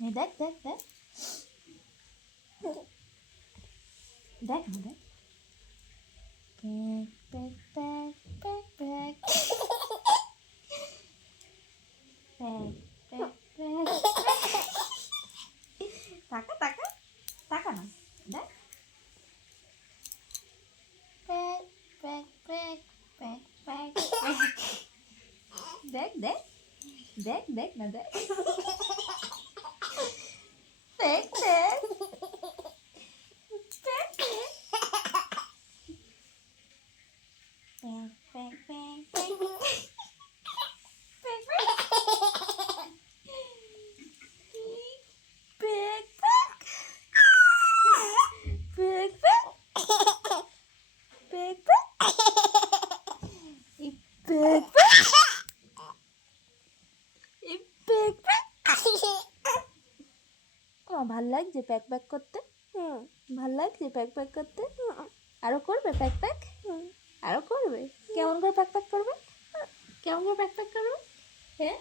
দেখ দেখ দেখ দেখ না দেখ pack pack pack pack pack pack pack তাকা তাকা তাকা না দেখ pack pack pack pack pack দেখ দেখ দেখ দেখ না দেখ দেখ দেখ Bang, bang, bang, bang, bang. Big bang. Big bang. Big bang. Big bang. Big bang. ভাল লাগছে প্যাক প্যাক করতে? ভাল লাগছে প্যাক প্যাক করতে? আরো করবে প্যাক প্যাক? আরো করবে? কেমন করে প্যাক প্যাক করবে? কেমন করে প্যাক প্যাক করবে? হ্যাঁ